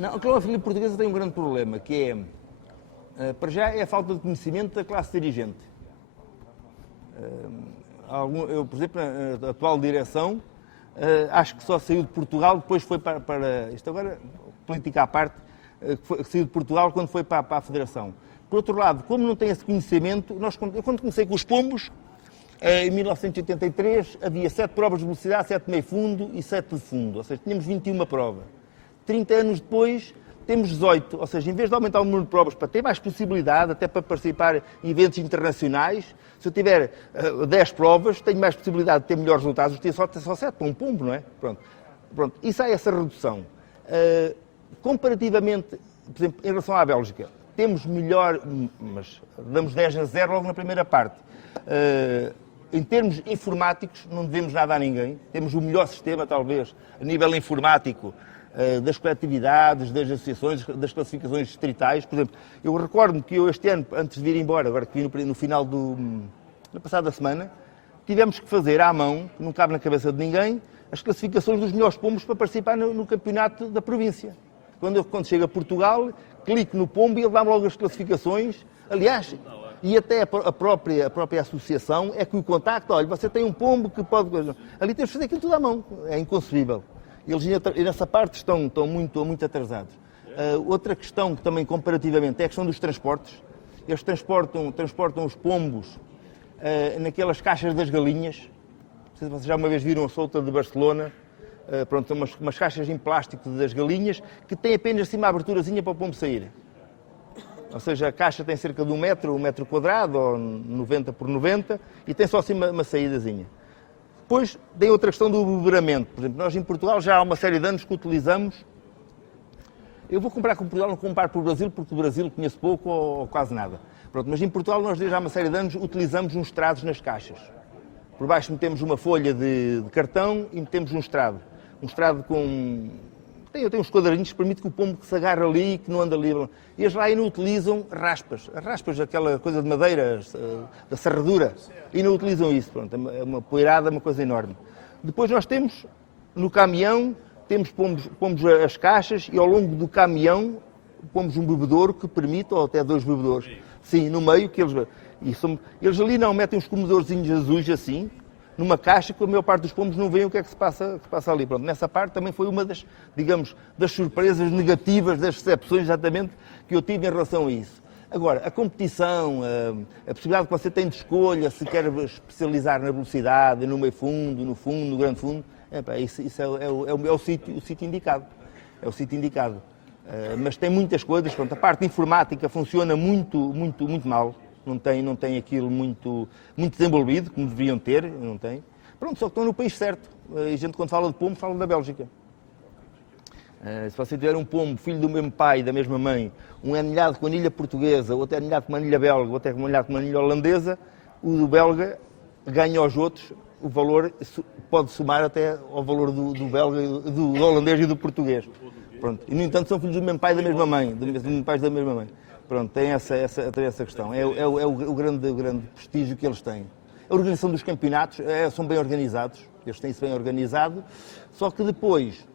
Não, a clonofilia portuguesa tem um grande problema, que para já, é a falta de conhecimento da classe dirigente. Eu, por exemplo, a atual direção, acho que só saiu de Portugal, depois foi para isto agora, política à parte, saiu de Portugal quando foi para a Federação. Por outro lado, como não tem esse conhecimento, eu quando comecei com os pombos, em 1983, havia 7 provas de velocidade, 7 de meio fundo e 7 de fundo, ou seja, tínhamos 21 provas. 30 anos depois, temos 18, ou seja, em vez de aumentar o número de provas para ter mais possibilidade, até para participar em eventos internacionais, se eu tiver 10 provas, tenho mais possibilidade de ter melhores resultados, eu tenho só 7 para um pombo, não é? Pronto. Isso há essa redução. Comparativamente, por exemplo, em relação à Bélgica, temos melhor, mas damos 10-0 logo na primeira parte. Em termos informáticos, não devemos nada a ninguém. Temos o melhor sistema, talvez, a nível informático, das coletividades, das associações, das classificações distritais. Por exemplo, eu recordo-me que eu este ano, antes de vir embora, agora que vim no final na passada semana, tivemos que fazer à mão, que não cabe na cabeça de ninguém, as classificações dos melhores pombos para participar no campeonato da província. Quando chego a Portugal, clico no pombo e ele dá-me logo as classificações. Aliás, e até a própria associação é que o contacta, olha, você tem um pombo que pode... Ali temos que fazer aquilo tudo à mão, é inconcebível. Eles nessa parte estão muito atrasados. Outra questão que também comparativamente é a questão dos transportes. Eles transportam os pombos naquelas caixas das galinhas. Não sei se vocês já uma vez viram a solta de Barcelona. São umas caixas em plástico das galinhas que têm apenas assim uma aberturazinha para o pombo sair. Ou seja, a caixa tem cerca de 1 metro quadrado, ou 90 por 90, e tem só assim uma saídazinha. Depois tem outra questão do beberamento. Por exemplo, nós em Portugal já há uma série de anos que utilizamos... Eu vou comparar com Portugal, não comparo com o Brasil, porque o Brasil conheço pouco ou quase nada. Pronto, mas em Portugal nós já há uma série de anos utilizamos uns estrados nas caixas. Por baixo metemos uma folha de cartão e metemos um estrado. Um estrado com... Tem uns quadradinhos que permite que o pombo se agarre ali e que não anda ali. E eles lá ainda utilizam raspas. As raspas, aquela coisa de madeira, da serradura. E não utilizam isso. Pronto, é uma poeirada, uma coisa enorme. Depois nós temos, no caminhão, temos pomos as caixas e ao longo do caminhão pomos um bebedouro que permite, ou até 2 bebedouros. Sim, no meio, que eles ali não metem uns comedorzinhos azuis assim, numa caixa que a maior parte dos pombos não veem o que é que se passa ali. Pronto, nessa parte também foi uma das surpresas negativas, das decepções exatamente que eu tive em relação a isso. Agora, a competição, a possibilidade que você tem de escolha, se quer especializar na velocidade, no meio fundo, no fundo, no grande fundo, isso é o sítio indicado. É o sítio indicado. Mas tem muitas coisas, pronto, a parte informática funciona muito mal. Não tem aquilo muito desenvolvido, como deveriam ter, não tem. Pronto, só que estão no país certo. A gente, quando fala de pombo, fala da Bélgica. Se você tiver um pombo, filho do mesmo pai, da mesma mãe, um é anilhado com anilha portuguesa, outro é anilhado com uma anilha belga, outro é anilhado com uma anilha holandesa, o do belga ganha aos outros, o valor pode somar até ao valor do belga, do holandês e do português. Pronto. E, no entanto, são filhos do mesmo pai e da mesma mãe, pais da mesma mãe. Pronto, tem essa questão. É o grande prestígio que eles têm. A organização dos campeonatos são bem organizados, eles têm isso bem organizado, só que depois,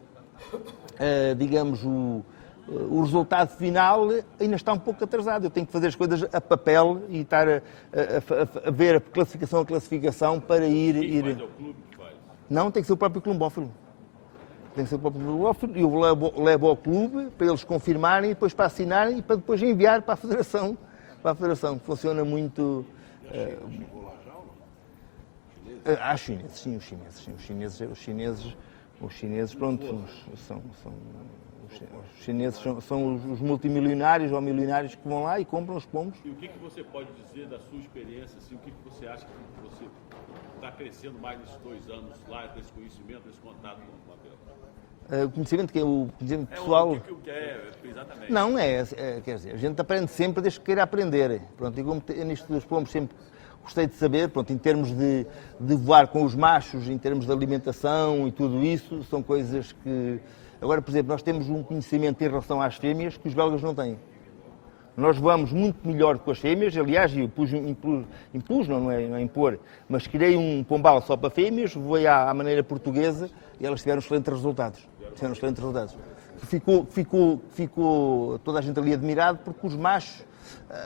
digamos, o resultado final ainda está um pouco atrasado. Eu tenho que fazer as coisas a papel e estar a ver a classificação para ir... Faz ao clube que faz? Não, tem que ser o próprio clubófilo. Tem que ser o próprio clubófilo. Eu levo ao clube para eles confirmarem, depois para assinarem e para depois enviar para a Federação. Funciona muito... Há chineses, sim, os chineses, pronto, os chineses são os multimilionários ou milionários que vão lá e compram os pombos. E o que você pode dizer da sua experiência, assim, o que você acha que você está crescendo mais nesses 2 anos lá, desse conhecimento, desse contato com a Bélgica? O conhecimento que é o conhecimento pessoal... Exatamente. Não, quer dizer, a gente aprende sempre desde que queira aprender. Pronto, e como nisto dos pombos sempre gostei de saber, pronto, em termos de voar com os machos, em termos de alimentação e tudo isso, são coisas que... Agora, por exemplo, nós temos um conhecimento em relação às fêmeas que os belgas não têm. Nós voamos muito melhor com as fêmeas, aliás, eu impus, não é impor, mas criei um pombal só para fêmeas, voei à maneira portuguesa e elas tiveram excelentes resultados. ficou toda a gente ali admirado, porque os machos,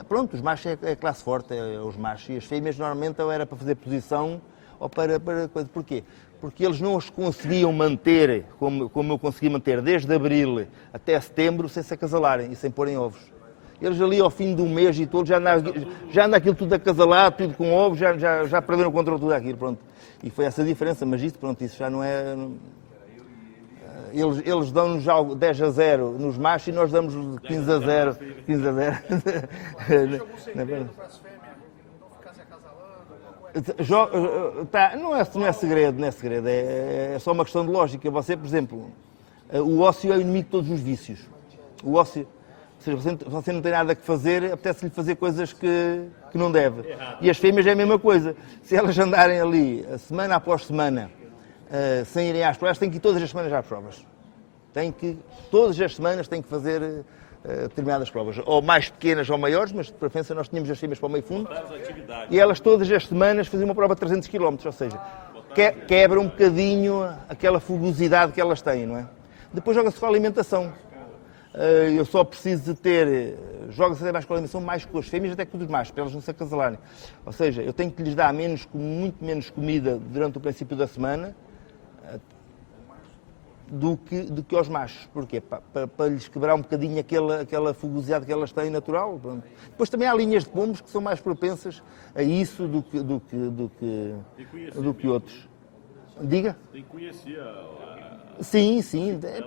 pronto, os machos é classe forte, os machos, e as fêmeas normalmente ou era para fazer posição ou para coisa. Porquê? Porque eles não os conseguiam manter, como eu consegui manter, desde abril até setembro, sem se acasalarem e sem porem ovos. Eles ali ao fim de um mês e todo, já anda aquilo tudo acasalado, tudo com ovos, já perderam o controle de tudo aquilo, pronto. E foi essa a diferença, mas isto, pronto, isso já não é... Eles dão-nos já 10-0 nos machos e nós damos 15-0. 15-0. Algum segredo para as fêmeas não ficar se acasalando? Não é segredo, é só uma questão de lógica. Você, por exemplo, o ócio é o inimigo de todos os vícios. O ócio, ou seja, você não tem nada que fazer, apetece-lhe fazer coisas que não deve. E as fêmeas é a mesma coisa. Se elas andarem ali, semana após semana, sem irem às provas, têm que ir todas as semanas às provas. Todas as semanas têm que fazer determinadas provas. Ou mais pequenas ou maiores, mas de preferência nós tínhamos as fêmeas para o meio fundo. E elas todas as semanas faziam uma prova de 300 km, ou seja, quebra um bocadinho aquela fugosidade que elas têm, não é? Depois joga-se com a alimentação. Eu só preciso de ter, joga-se mais com a alimentação, mais com as fêmeas até que com os machos, para elas não se acasalarem. Ou seja, eu tenho que lhes dar muito menos comida durante o princípio da semana do que aos machos. Porquê? Para lhes quebrar um bocadinho aquela fugosidade que elas têm natural. Pronto. Depois também há linhas de pombos que são mais propensas a isso do que outros. Diga? Tem que conhecer Sim,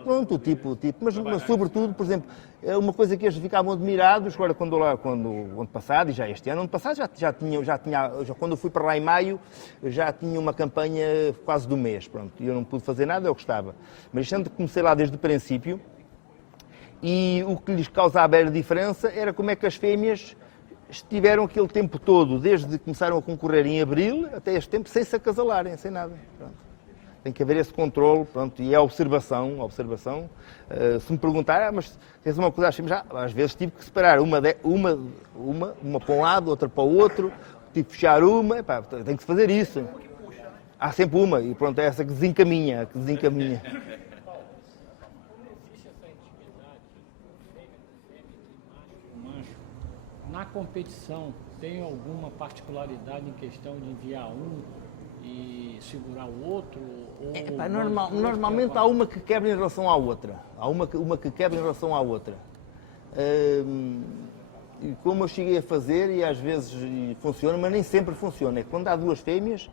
pronto, o tipo. Mas sobretudo, por exemplo, é uma coisa que eles ficavam admirados, agora quando ano passado, e já este ano passado, quando eu fui para lá em maio, já tinha uma campanha quase do mês, pronto, e eu não pude fazer nada, eu gostava. Mas sempre comecei lá desde o princípio, e o que lhes causava a diferença era como é que as fêmeas estiveram aquele tempo todo, desde que começaram a concorrer em abril até este tempo, sem se acasalarem, sem nada. Pronto. Tem que haver esse controle, pronto, e a observação. Se me perguntar, mas tens uma coisa, às vezes tive que separar uma para um lado, outra para o outro, tive que fechar uma, tem que se fazer isso. Há sempre uma, e pronto, é essa que desencaminha. Na competição, tem alguma particularidade em questão de enviar um e segurar o outro? Normalmente há uma que quebra em relação à outra. Uma que quebra em relação à outra. E como eu cheguei a fazer, e às vezes funciona, mas nem sempre funciona. É quando há duas fêmeas,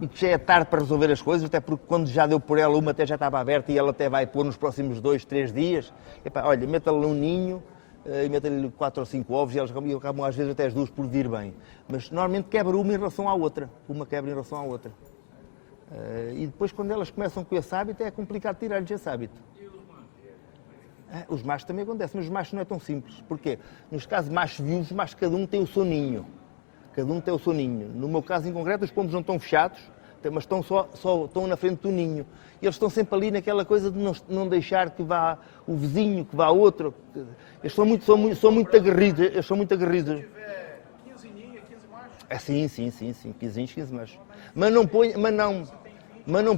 e que já é tarde para resolver as coisas, até porque quando já deu por ela, uma até já estava aberta e ela até vai pôr nos próximos 2-3 dias. Olha, meta-lhe num ninho, e metem-lhe 4 ou 5 ovos e elas acabam às vezes até as duas por vir bem. Mas normalmente quebra uma em relação à outra. Uma quebra em relação à outra. E depois quando elas começam com esse hábito é complicado tirar-lhes esse hábito. Os machos também acontece, mas os machos não é tão simples. Porquê? Nos casos de machos vivos, os machos cada um tem o seu ninho. Cada um tem o seu ninho. No meu caso em concreto, os pombos não estão fechados, mas estão estão na frente do ninho. E eles estão sempre ali naquela coisa de não deixar que vá o vizinho, que vá outro. Eles são muito aguerridos. Eles são muito aguerridos. Se tiver 15 ninhos, 15 machos? Sim. 15 machos. Mas não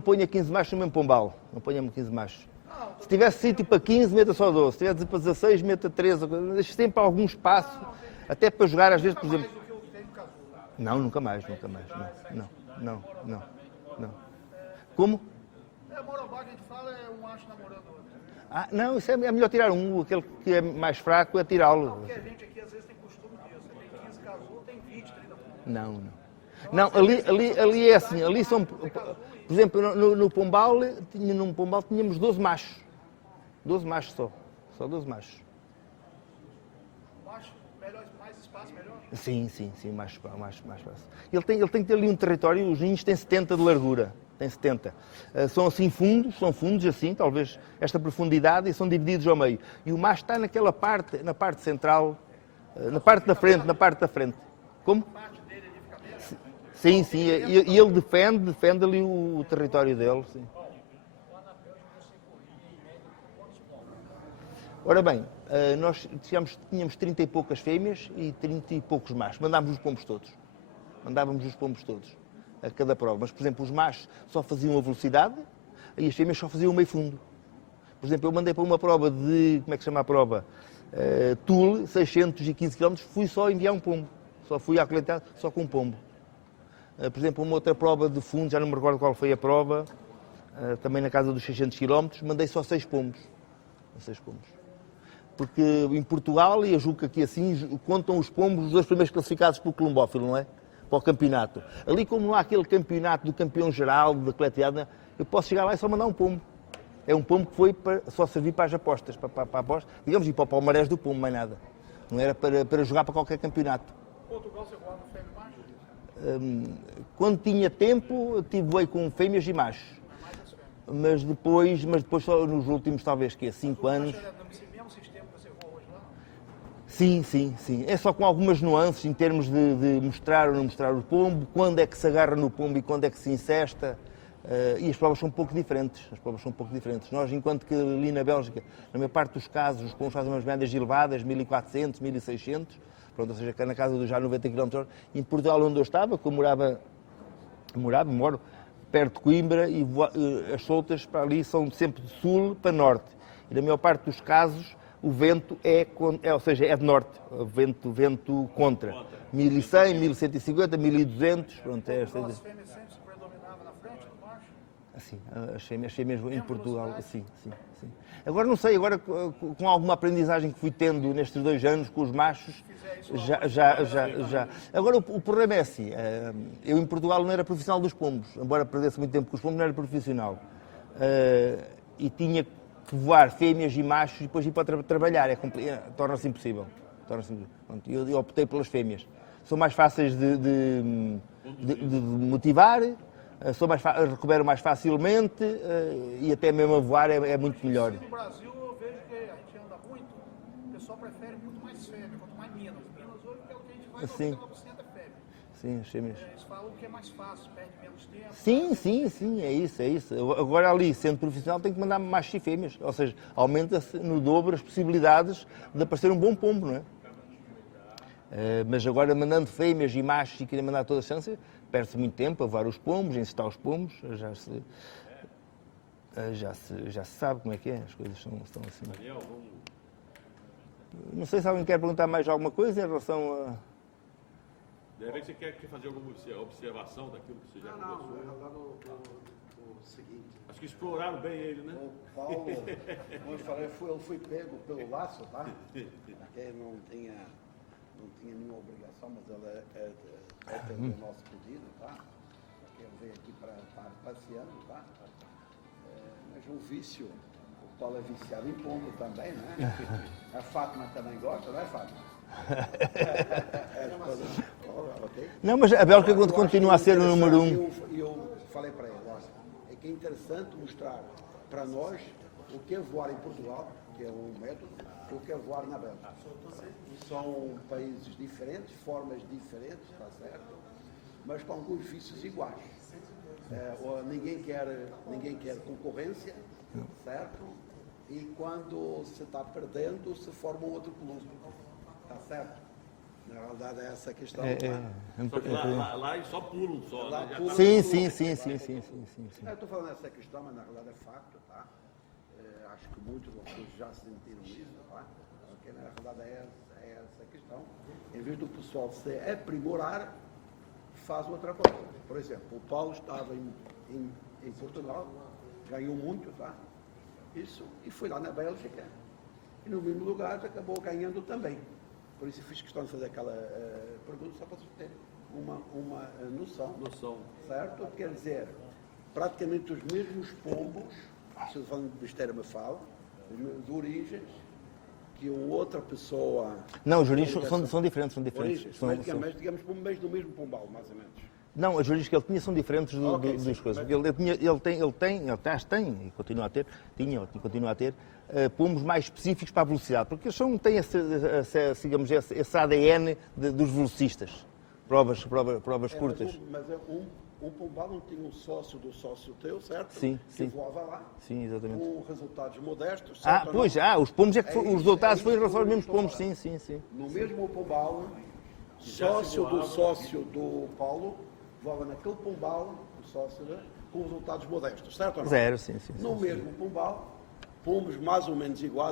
ponha 15 machos no mesmo pombal. Não ponha 15 machos. Se tivesse sítio para 15, meta só 12. Se tivesse para 16, meta 13. Deixe sempre algum espaço, até para jogar às vezes, por exemplo. Não, nunca mais. Não. Como? Morobá que a gente fala é um macho namorando o outro. Não, isso é melhor tirar um. Aquele que é mais fraco é tirá-lo. Porque a gente aqui às vezes tem costume disso. Você tem 15 casou, tem 20, 30 pontos. Não, ali é assim. Ali são, por exemplo, no Pombal, num Pombal tínhamos 12 machos. 12 machos só. Só 12 machos. Macho, melhor, mais espaço, melhor? Sim, mais espaço. Ele tem que ter ali um território, os ninhos têm 70 de largura. Tem 70. São assim fundos assim, talvez esta profundidade, e são divididos ao meio. E o macho está naquela parte, na parte central, na parte da frente. Como? Sim, e ele defende ali o território dele, sim. Ora bem, nós tínhamos 30 e poucas fêmeas e 30 e poucos machos. Mandávamos os pombos todos a cada prova. Mas, por exemplo, os machos só faziam a velocidade e as fêmeas só faziam o meio fundo. Por exemplo, eu mandei para uma prova de, como é que se chama a prova? Toul, 615 km, fui só enviar um pombo. Só fui à colheita só com um pombo. Por exemplo, uma outra prova de fundo, já não me recordo qual foi a prova, também na casa dos 600 km, mandei só 6 pombos. 6 pombos. Porque em Portugal, e eu julgo que aqui assim, contam os pombos dos 2 primeiros classificados pelo Colombófilo, não é? Para o campeonato. Ali, como não há aquele campeonato do campeão geral, da coleteada, eu posso chegar lá e só mandar um pombo. É um pombo que foi só servir para as apostas, para a aposta, digamos, e para o palmarés do pombo, mais nada. Não era para jogar para qualquer campeonato. Portugal você voava fêmea e macho? Quando tinha tempo, tive com fêmeas e machos. Mas depois só nos últimos, talvez, 5 anos... No mesmo sistema que você voa hoje lá, não? Sim. É só com algumas nuances em termos de mostrar ou não mostrar o pombo, quando é que se agarra no pombo e quando é que se incesta. E as provas são um pouco diferentes. Nós, enquanto que ali na Bélgica, na maior parte dos casos, os pombos fazem umas médias elevadas, 1400, 1600, pronto, ou seja, na casa dos já 90 km/h. Em Portugal, onde eu estava, que eu moro perto de Coimbra, e as soltas para ali são sempre de sul para norte. E na maior parte dos casos, o vento é de norte, vento contra. 1100, 1150, 1200, pronto, é esta. As fêmeas sempre se predominavam na frente do macho? Assim, achei mesmo em Portugal, sim. Agora não sei, com alguma aprendizagem que fui tendo nestes 2 anos com os machos, já. Agora o problema é assim, eu em Portugal não era profissional dos pombos, embora perdesse muito tempo com os pombos, não era profissional. E tinha que voar fêmeas e machos e depois ir para trabalhar, torna-se impossível. Pronto, eu optei pelas fêmeas. São mais fáceis de motivar, recupero mais facilmente e até mesmo a voar é muito melhor. No Brasil eu vejo que a gente anda muito, o pessoal prefere muito mais fêmea, quanto mais Minas. Minas hoje, pelo que a gente vai, 99% é fêmea. Sim, achei mesmo. Eles falam que é mais fácil, perde menos tempo. Sim, é isso. Agora ali, sendo profissional, tem que mandar machos e fêmeas. Ou seja, aumenta-se no dobro as possibilidades de aparecer um bom pombo, não é? Mas agora mandando fêmeas e machos e querendo mandar toda a chance, perde-se muito tempo a voar os pombos, a encestar os pombos, já se sabe como é que é, as coisas são assim. Daniel, vamos... Não sei se alguém quer perguntar mais alguma coisa em relação a... De repente você quer fazer alguma observação daquilo que você já conversou? Não, é o seguinte. Acho que exploraram bem ele, né? O Paulo, como eu falei, eu fui pego pelo laço, tá? Porque não tinha nenhuma obrigação, mas ela é o nosso pedido, tá? Porque eu venho aqui para estar passeando, tá? Mas um vício, o Paulo é viciado em pombo também, né? A Fátima também gosta, não é, Fátima? Okay? Não, mas a Bélgica continua a ser o número 1. E eu falei para ele, olha, é que é interessante mostrar para nós o que é voar em Portugal, que é um método, e o que é voar na Bélgica. São países diferentes, formas diferentes, está certo? Mas com alguns vícios iguais. Ninguém quer concorrência, certo? E quando se está perdendo, se forma um outro clube. Está certo? Na realidade é essa a questão. Só que lá eles só pulam só. Lá Né? Já pulam. tá- Sim. Eu estou falando essa questão, mas na realidade é facto, tá? Acho que muitos de vocês já sentiram isso, tá? Porque na realidade é essa questão. Em vez do pessoal se aprimorar, faz outra coisa. Por exemplo, o Paulo estava em Portugal, ganhou muito, tá? Isso, e foi lá na Bélgica, e no mesmo lugar acabou ganhando também. Por isso eu fiz questão de fazer aquela pergunta, só para vocês terem uma noção. Certo? Quer dizer, praticamente os mesmos pombos, se eu falando de besteira me falo, de origens, que outra pessoa... Não, os origens são diferentes. Origens, mas digamos do mesmo pombal, mais ou menos. Não, as origens que ele tinha são diferentes das coisas. Mas... Ele tem, e continua a ter, continua a ter, pombos mais específicos para a velocidade, porque eles têm esse ADN dos velocistas, provas curtas. Mas um pombal não tinha um sócio do sócio teu, certo? Sim. Que voava lá. Sim, exatamente. Com resultados modestos, certo? Os pombos os resultados foram em relação aos mesmos pombos, sim. No mesmo pombal, sócio do Paulo, voava naquele pombal, o sócio, com resultados modestos, certo ou não? Zero, sim. No mesmo pombal, fomos mais ou menos iguais